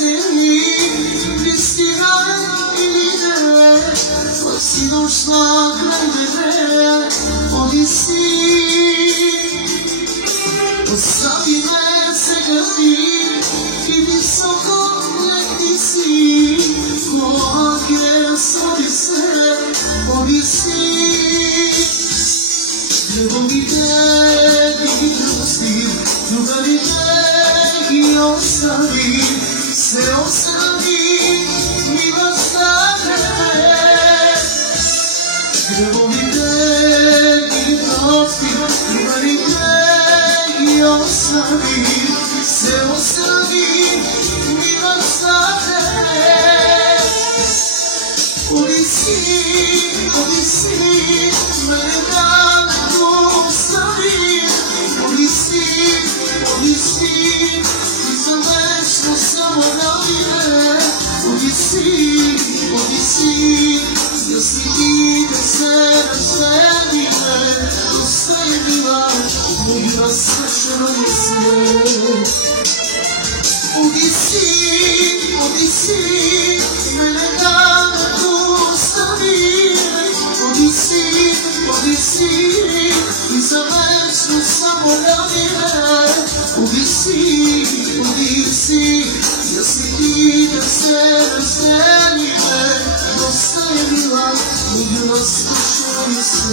Sevgi istihan iline Kosi došla kraj mene Odisi Ostavile se gradi I visoko leti si Ko angles odisi Ljubavi te milosti Ljubavi te I ostavi Se ostavi Mi ostane Ljubavi te milosti Ljubavi te I ostavi Se ostavi Mi ostane Odisi Mene Za večno samo navije Odisi Da si ti da se razvedile Ostavila Moja srećeno misle Odisi Mene dana tu ostavi Odisi I za večno samo navije Odisi Da si ti da se razdelile Ostavila Moja srećeno misle